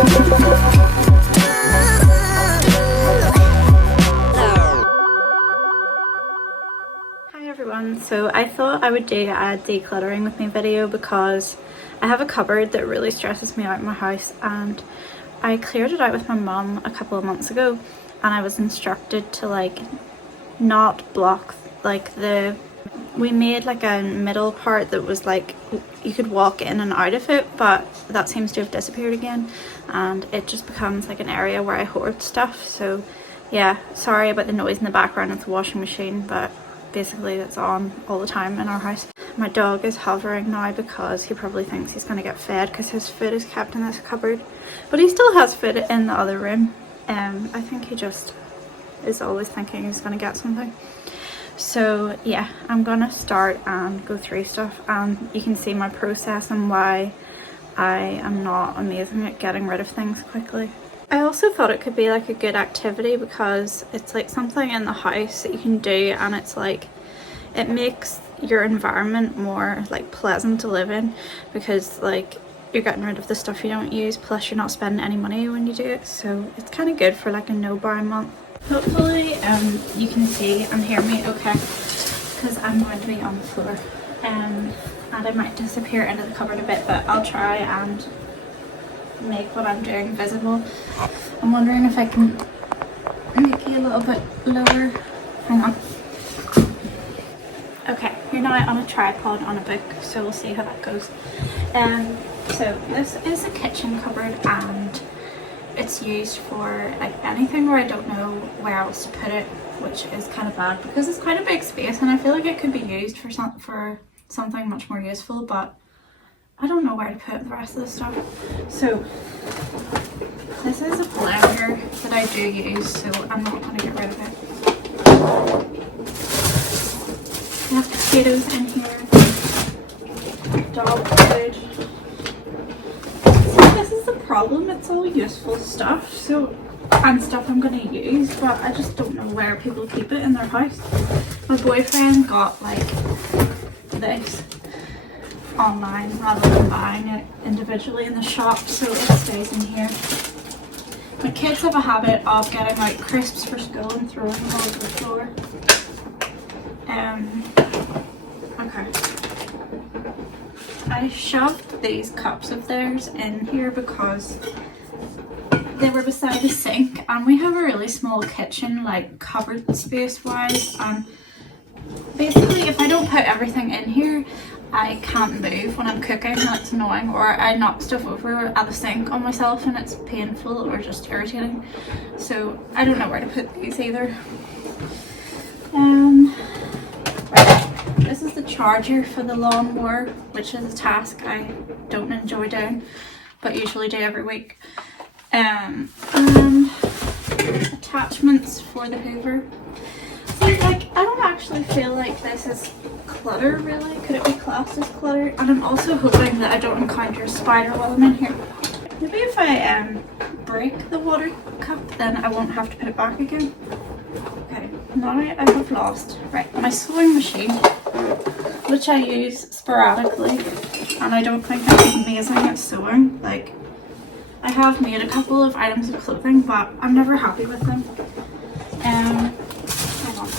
Hi everyone, so I thought I would do a decluttering with me video because I have a cupboard that really stresses me out in my house, and I cleared it out with my mum a couple of months ago, and I was instructed to like not block like we made like a middle part that was like you could walk in and out of it, but that seems to have disappeared again, and it just becomes like an area where I hoard stuff. So yeah, sorry about the noise in the background of the washing machine, but basically it's on all the time in our house. My dog is hovering now because he probably thinks he's going to get fed because his food is kept in this cupboard, but he still has food in the other room. I think he just is always thinking he's going to get something. So yeah, I'm gonna start and go through stuff, and you can see my process and why I am not amazing at getting rid of things quickly. I also thought it could be like a good activity because it's like something in the house that you can do, and it's like it makes your environment more like pleasant to live in because like you're getting rid of the stuff you don't use, plus you're not spending any money when you do it. So it's kind of good for like a no buy month. Hopefully you can see and hear me okay, because I'm going to be on the floor, and I might disappear into the cupboard a bit, but I'll try and make what I'm doing visible. I'm wondering if I can make you a little bit lower. Hang on. Okay, you're now on a tripod on a book, so we'll see how that goes. So this is a kitchen cupboard, and it's used for like anything where I don't know where else to put it, which is kind of bad because it's quite a big space, and I feel like it could be used for something much more useful, but I don't know where to put the rest of the stuff. So this is a blender that I do use, so I'm not going to get rid of it. I have potatoes in here, dog food. This is the problem, it's all useful stuff, so and stuff I'm going to use, but I just don't know where people keep it in their house. My boyfriend got like this online rather than buying it individually in the shop, so it stays in here. My kids have a habit of getting like crisps for school and throwing them all over the floor. Okay. I shoved these cups of theirs in here because they were beside the sink, and we have a really small kitchen, like cupboard space wise, and basically if I don't put everything in here I can't move when I'm cooking, and it's annoying, or I knock stuff over at the sink on myself and it's painful or just irritating. So I don't know where to put these either. This is the charger for the lawnmower, which is a task I don't enjoy doing but usually do every week. And attachments for the Hoover. See, like, I don't actually feel like this is clutter really. Could it be classed as clutter? And I'm also hoping that I don't encounter a spider while I'm in here. Maybe if I break the water cup, then I won't have to put it back again. Okay, now I have lost my sewing machine, which I use sporadically, and I don't think I'm amazing at sewing. Like, I have made a couple of items of clothing, but I'm never happy with them. Hang on.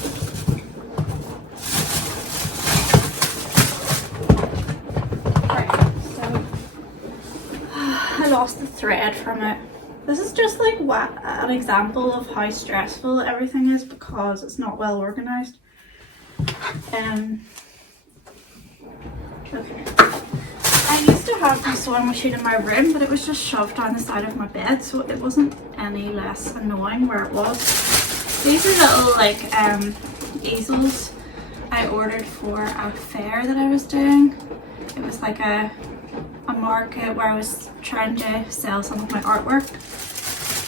Right, so I lost the thread from it. This is just like an example of how stressful everything is because it's not well organized. Okay. I used to have my sewing machine in my room, but it was just shoved down the side of my bed, so it wasn't any less annoying where it was. These are little like easels I ordered for a fair that I was doing. It was like a market where I was trying to sell some of my artwork,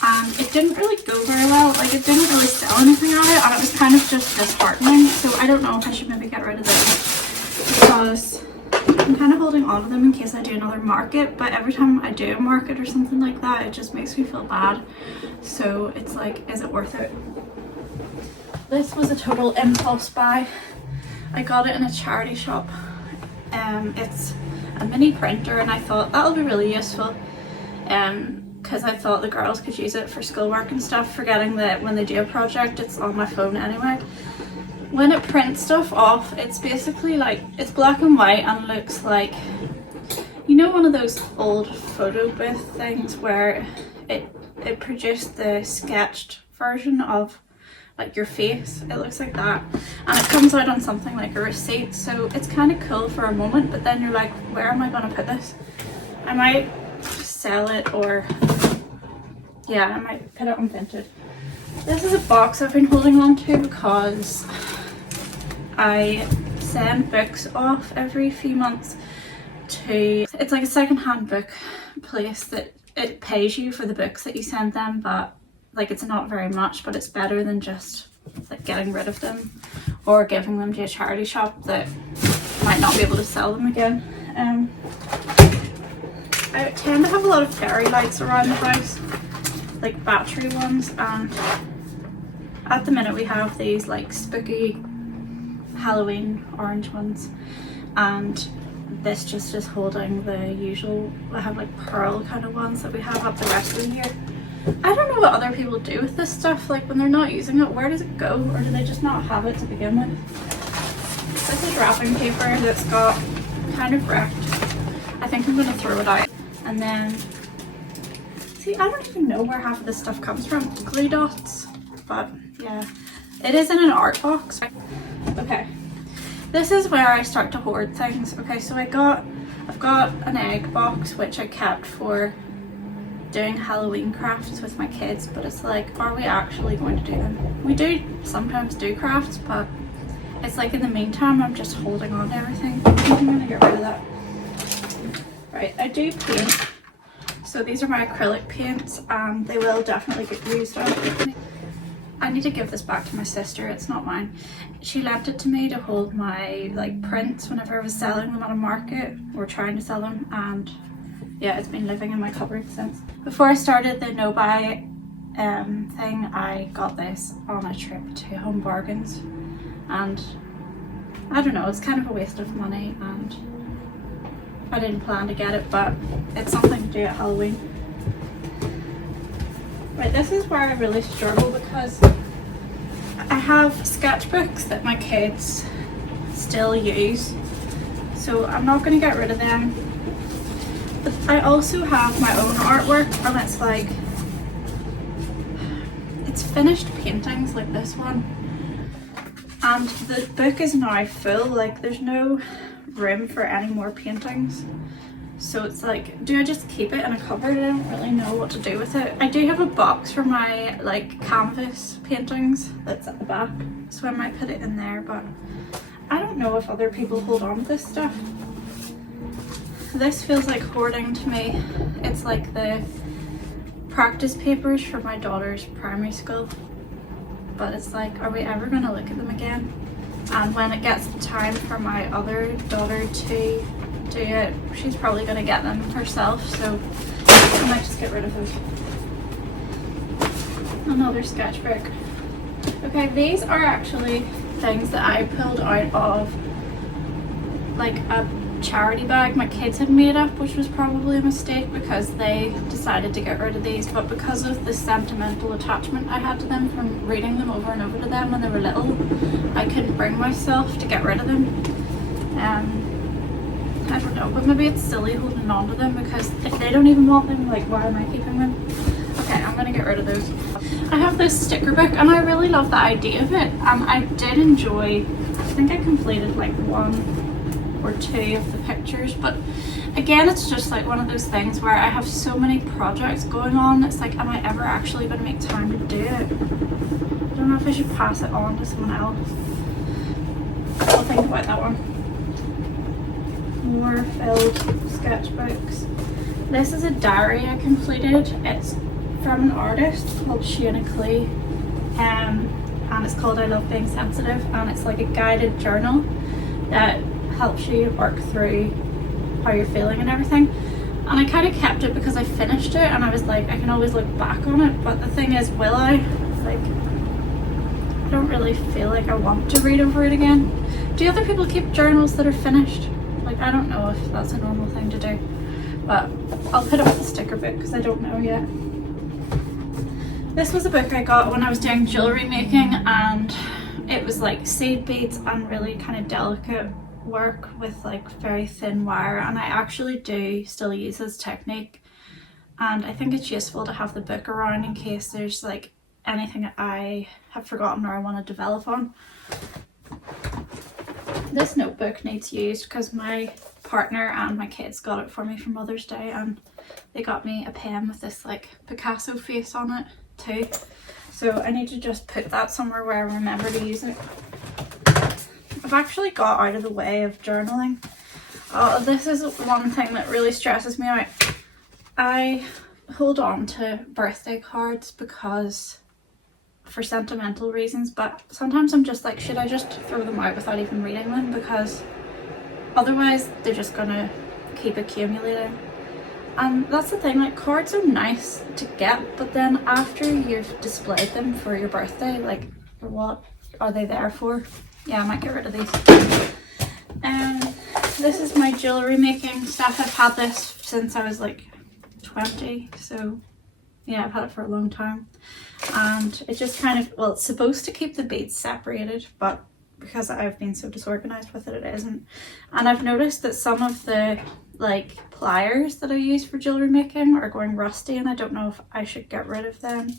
and it didn't really go very well. Like, it didn't really sell anything on it, and it was kind of just disheartening. So I don't know if I should maybe get rid of those because I'm kind of holding on to them in case I do another market, but every time I do a market or something like that, it just makes me feel bad. So it's like, is it worth it? This was a total impulse buy. I got it in a charity shop. It's a mini printer, and I thought that'll be really useful. because I thought the girls could use it for schoolwork and stuff, forgetting that when they do a project it's on my phone anyway. When it prints stuff off, it's basically like, it's black and white and looks like, you know, one of those old photo booth things where it produced the sketched version of like your face. It looks like that, and it comes out on something like a receipt, so it's kind of cool for a moment, but then you're like, where am I going to put this? I might sell it, or yeah, I might put it on Vinted. This is a box I've been holding on to because I send books off every few months to, it's like a second-hand book place that it pays you for the books that you send them, but like it's not very much, but it's better than just like getting rid of them or giving them to a charity shop that might not be able to sell them again. I tend to have a lot of fairy lights around the house, like battery ones, and at the minute we have these like spooky Halloween orange ones, and this just is holding the usual, I have like pearl kind of ones that we have up the rest of the year. I don't know what other people do with this stuff, like when they're not using it, where does it go, or do they just not have it to begin with? This is wrapping paper that's got kind of wrecked. I think I'm going to throw it out. And then, see, I don't even know where half of this stuff comes from. Glue dots, but yeah. It is in an art box. Okay, this is where I start to hoard things. Okay, so I've got an egg box which I kept for doing Halloween crafts with my kids, but it's like, are we actually going to do them? We do sometimes do crafts, but it's like in the meantime I'm just holding on to everything. I'm gonna get rid of that. Right, I do paint. So these are my acrylic paints, and they will definitely get used up. I need to give this back to my sister, it's not mine. She lent it to me to hold my like prints whenever I was selling them at a market or trying to sell them, and yeah, it's been living in my cupboard since. Before I started the no buy thing, I got this on a trip to Home Bargains, and I don't know, it's kind of a waste of money and I didn't plan to get it, but it's something to do at Halloween. Right, this is where I really struggle because I have sketchbooks that my kids still use, so I'm not going to get rid of them. But I also have my own artwork, and it's like, it's finished paintings like this one, and the book is now full, like there's no room for any more paintings. So it's like, do I just keep it in a cupboard? I don't really know what to do with it. I do have a box for my like canvas paintings that's at the back, so I might put it in there, but I don't know if other people hold on to this stuff. This feels like hoarding to me. It's like the practice papers for my daughter's primary school, but it's like, are we ever going to look at them again? And when it gets time for my other daughter to do it, she's probably going to get them herself, so I might just get rid of those. Another sketchbook. Okay, these are actually things that I pulled out of like a charity bag my kids had made up, which was probably a mistake because they decided to get rid of these, but because of the sentimental attachment I had to them from reading them over and over to them when they were little, I couldn't bring myself to get rid of them. I don't know, but maybe it's silly holding on to them because if they don't even want them, like why am I keeping them? Okay, I'm gonna get rid of those. I have this sticker book and I really love the idea of it, and I did enjoy, I think I completed like 1 or 2 of the pictures, but again it's just like one of those things where I have so many projects going on, it's like, am I ever actually going to make time to do it? I don't know if I should pass it on to someone else. I'll think about that one. More filled sketchbooks. This is a diary I completed. It's from an artist called Shana Clee, and it's called I Love Being Sensitive, and it's like a guided journal that helps you work through how you're feeling and everything. And I kind of kept it because I finished it and I was like, I can always look back on it, but the thing is, will I? Like, I don't really feel like I want to read over it again. Do other people keep journals that are finished? Like, I don't know if that's a normal thing to do, but I'll put it with the sticker book because I don't know yet. This was a book I got when I was doing jewellery making, and it was like seed beads and really kind of delicate work with like very thin wire, and I actually do still use this technique, and I think it's useful to have the book around in case there's like anything that I have forgotten or I want to develop on. This notebook needs used because my partner and my kids got it for me for Mother's Day, and they got me a pen with this like Picasso face on it too, so I need to just put that somewhere where I remember to use it. I've actually got out of the way of journaling. This is one thing that really stresses me out. I hold on to birthday cards because for sentimental reasons, but sometimes I'm just like, should I just throw them out without even reading them, because otherwise they're just gonna keep accumulating. And that's the thing, like cards are nice to get, but then after you've displayed them for your birthday, like what are they there for? Yeah, I might get rid of these. This is my jewellery making stuff. I've had this since I was like 20, so yeah, I've had it for a long time. And it just kind of, well, it's supposed to keep the beads separated, but because I've been so disorganized with it, it isn't. And I've noticed that some of the like pliers that I use for jewellery making are going rusty, and I don't know if I should get rid of them.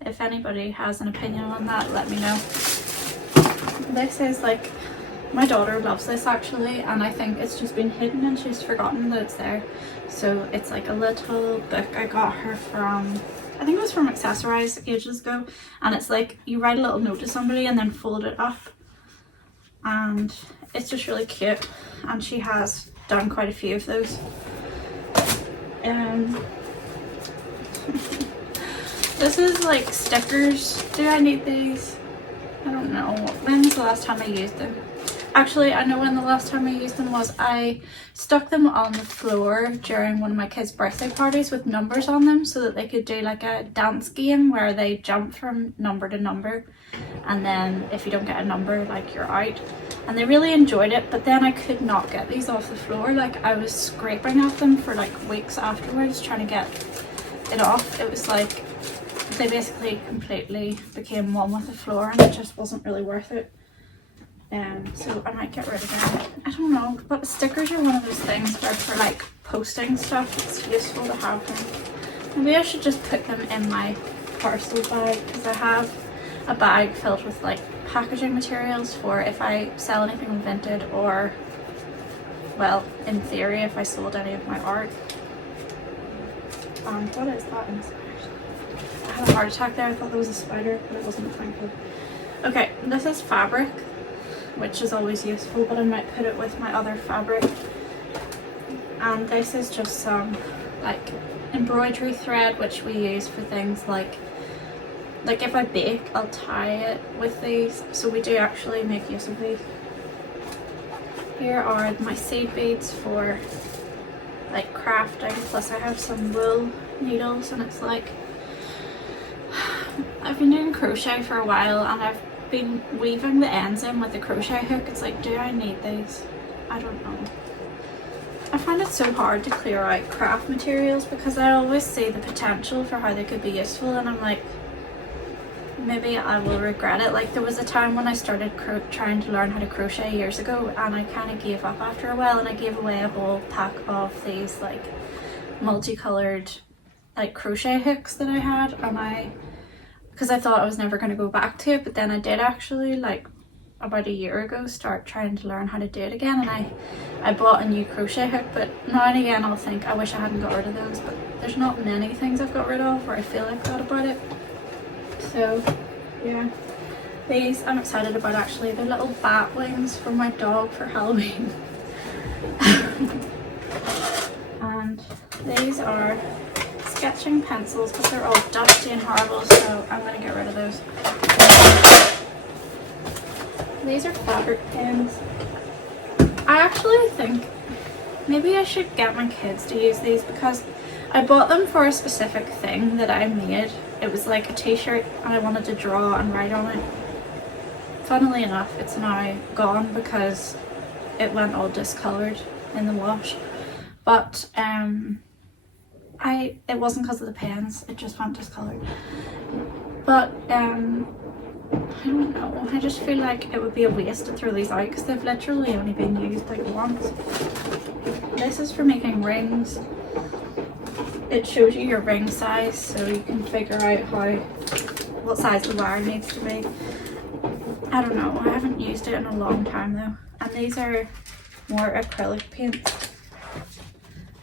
If anybody has an opinion on that, let me know. This is like, my daughter loves this actually, and I think it's just been hidden and she's forgotten that it's there. So it's like a little book I got her from, I think it was from Accessorize ages ago, and it's like you write a little note to somebody and then fold it up, and it's just really cute, and she has done quite a few of those. This is like stickers. Do I need these? I don't know. When was the last time I used them? Actually, I know when the last time I used them was. I stuck them on the floor during one of my kids' birthday parties with numbers on them so that they could do like a dance game where they jump from number to number, and then if you don't get a number, like you're out. And they really enjoyed it, but then I could not get these off the floor. Like I was scraping at them for like weeks afterwards trying to get it off. It was like they basically completely became one with the floor, and it just wasn't really worth it. So I might get rid of them. I don't know, but stickers are one of those things where for like posting stuff it's useful to have them. Maybe I should just put them in my parcel bag, because I have a bag filled with like packaging materials for if I sell anything on Vinted, or, well, in theory if I sold any of my art. What is that inside? I had a heart attack there. I thought there was a spider, but it wasn't, thankfully. Okay, this is fabric, which is always useful, but I might put it with my other fabric. And this is just some like embroidery thread, which we use for things like if I bake, I'll tie it with these, so we do actually make use of these. Here are my seed beads for like crafting, plus I have some wool needles, and it's like, I've been doing crochet for a while and I've been weaving the ends in with the crochet hook. It's like, do I need these? I don't know. I find it so hard to clear out craft materials because I always see the potential for how they could be useful, and I'm like, maybe I will regret it. Like there was a time when I started trying to learn how to crochet years ago, and I kind of gave up after a while, and I gave away a whole pack of these like multicolored like crochet hooks that I had, and because I thought I was never going to go back to it, but then I did actually, like about a year ago, start trying to learn how to do it again, and I bought a new crochet hook. But now and again I'll think I wish I hadn't got rid of those, but there's not many things I've got rid of where I feel like that about it. So yeah, these I'm excited about actually. They're little bat wings for my dog for Halloween. And these are sketching pencils, but they're all dusty and horrible, so I'm going to get rid of those. These are fabric pins. I actually think maybe I should get my kids to use these, because I bought them for a specific thing that I made. It was like a t-shirt and I wanted to draw and write on it. Funnily enough, it's now gone because it went all discoloured in the wash. but it wasn't because of the pens, it just went discoloured. But I don't know, I just feel like it would be a waste to throw these out because they've literally only been used like once. This is for making rings. It shows you your ring size so you can figure out what size the wire needs to be. I don't know, I haven't used it in a long time though. And these are more acrylic paints.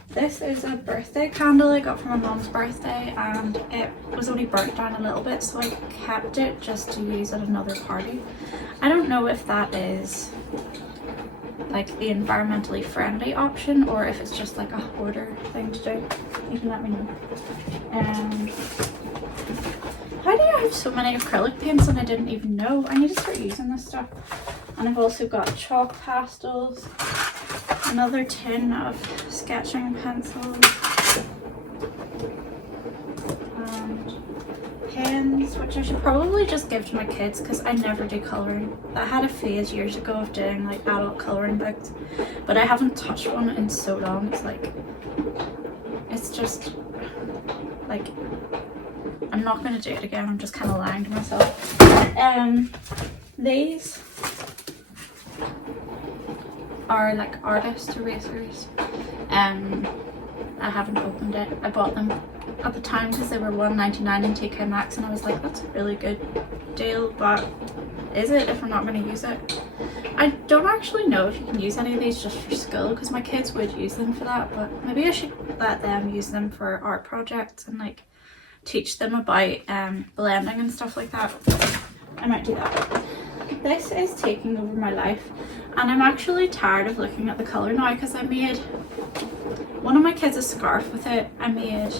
This is a birthday candle I got for my mom's birthday, and it was only burnt down a little bit, so I kept it just to use at another party. I don't know if that is like the environmentally friendly option or if it's just like a hoarder thing to do. You can let me know. How do I have so many acrylic paints and I didn't even know? I need to start using this stuff. And I've also got chalk pastels, another tin of sketching pencils, and pens, which I should probably just give to my kids because I never do colouring. I had a phase years ago of doing like adult colouring books, but I haven't touched one in so long. It's just like, I'm not going to do it again. I'm just kind of lying to myself. These are like artist erasers. I haven't opened it. I bought them at the time because they were $1.99 in TK Maxx, and I was like, that's a really good deal, but is it if I'm not going to use it? I don't actually know if you can use any of these just for school because my kids would use them for that, but maybe I should let them use them for art projects and like teach them about blending and stuff like that. I might do that. This is taking over my life, and I'm actually tired of looking at the colour now because I made one of my kids a scarf with it. I made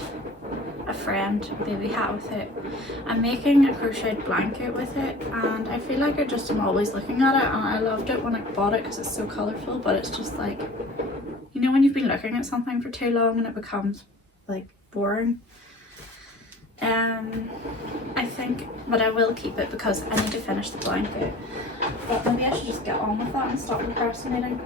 a friend a baby hat with it. I'm making a crocheted blanket with it, and I feel like I just am always looking at it, and I loved it when I bought it because it's so colourful, but it's just like, you know when you've been looking at something for too long and it becomes like boring. I think, but I will keep it because I need to finish the blanket. But maybe I should just get on with that and stop procrastinating,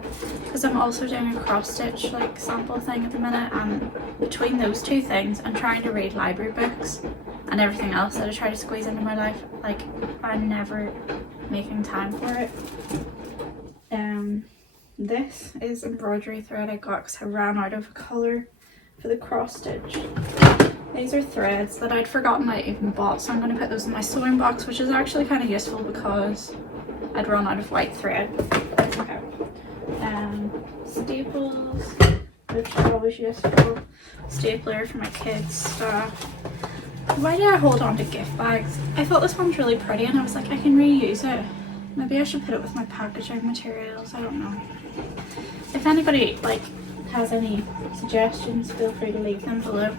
because I'm also doing a cross stitch like sample thing at the minute, and between those two things I'm trying to read library books and everything else that I try to squeeze into my life, like I'm never making time for it. This is embroidery thread I got because I ran out of colour for the cross stitch. These are threads that I'd forgotten I even bought, so I'm going to put those in my sewing box, which is actually kind of useful because I'd run out of white thread. Okay. Staples, which are always useful. Stapler for my kids' stuff. Why did I hold on to gift bags? I thought this one's really pretty and I was like, I can reuse it. Maybe I should put it with my packaging materials, I don't know. If anybody like has any suggestions, feel free to leave them below.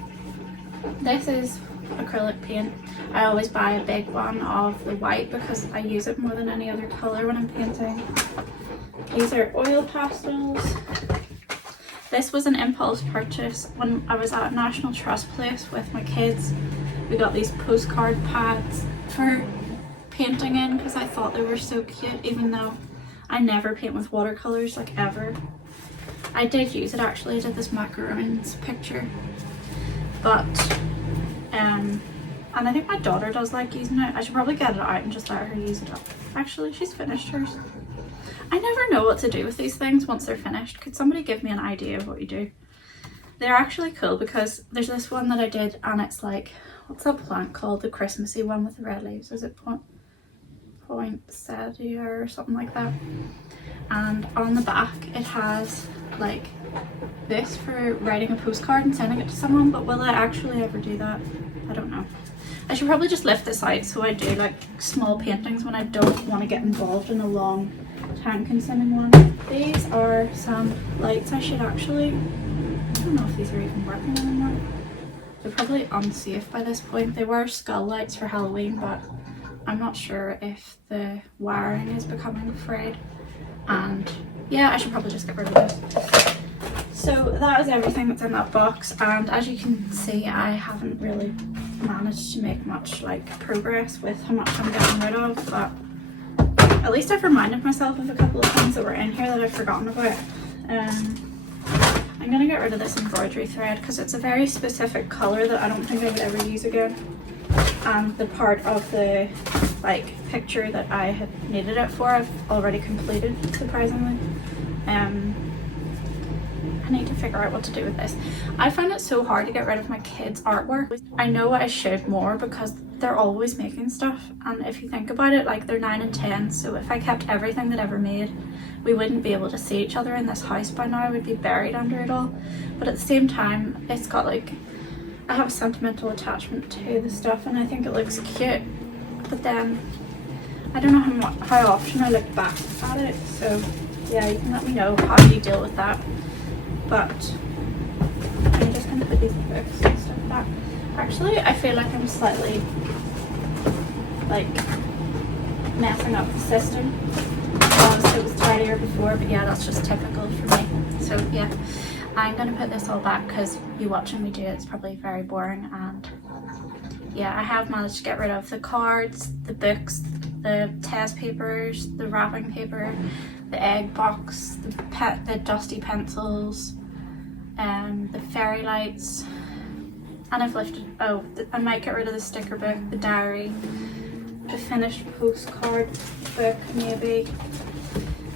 This is acrylic paint. I always buy a big one of the white because I use it more than any other colour when I'm painting. These are oil pastels. This was an impulse purchase when I was at National Trust Place with my kids. We got these postcard pads for painting in because I thought they were so cute, even though I never paint with watercolours, like ever. I did use it actually, I did this macaroons picture, but and I think my daughter does like using it. I should probably get it out and just let her use it up. Actually, she's finished hers. I never know what to do with these things once they're finished. Could somebody give me an idea of what you do? They're actually cool because there's this one that I did and it's like, what's that plant called? The Christmassy one with the red leaves. Is it poinsettia or something like that? And on the back it has like this for writing a postcard and sending it to someone, but will I actually ever do that? I don't know. I should probably just lift this out so I do like small paintings when I don't want to get involved in a long time consuming one. These are some lights. I don't know if these are even working anymore. They're probably unsafe by this point. They were skull lights for Halloween, but I'm not sure if the wiring is becoming frayed. And yeah, I should probably just get rid of this. So that is everything that's in that box, and as you can see I haven't really managed to make much like progress with how much I'm getting rid of, but at least I've reminded myself of a couple of things that were in here that I've forgotten about. I'm gonna get rid of this embroidery thread because it's a very specific colour that I don't think I would ever use again. And the part of the like picture that I had needed it for, I've already completed, surprisingly. I need to figure out what to do with this. I find it so hard to get rid of my kids' artwork. I know I should more because they're always making stuff, and if you think about it, like they're 9 and 10, so if I kept everything that ever made, we wouldn't be able to see each other in this house by now. We'd be buried under it all. But at the same time, it's got like, I have a sentimental attachment to the stuff and I think it looks cute, but then I don't know how often I look back at it, so yeah, you can let me know how you deal with that. But I'm just gonna put these books and stuff back. Actually, I feel like I'm slightly like messing up the system because it was tidier before, but yeah, that's just typical for me. So yeah, I'm gonna put this all back because you watching me do it's probably very boring. And yeah, I have managed to get rid of the cards, the books, the test papers, the wrapping paper, the egg box, the dusty pencils, the fairy lights, and I've lifted, I might get rid of the sticker book, the diary, the finished postcard book maybe,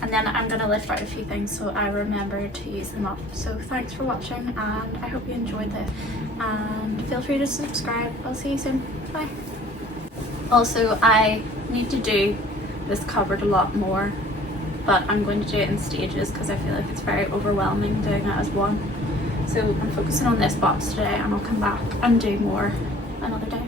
and then I'm going to lift out a few things so I remember to use them up. So thanks for watching and I hope you enjoyed it, and feel free to subscribe. I'll see you soon. Bye. Also, I need to do this cupboard a lot more, but I'm going to do it in stages because I feel like it's very overwhelming doing it as one. So I'm focusing on this box today and I'll come back and do more another day.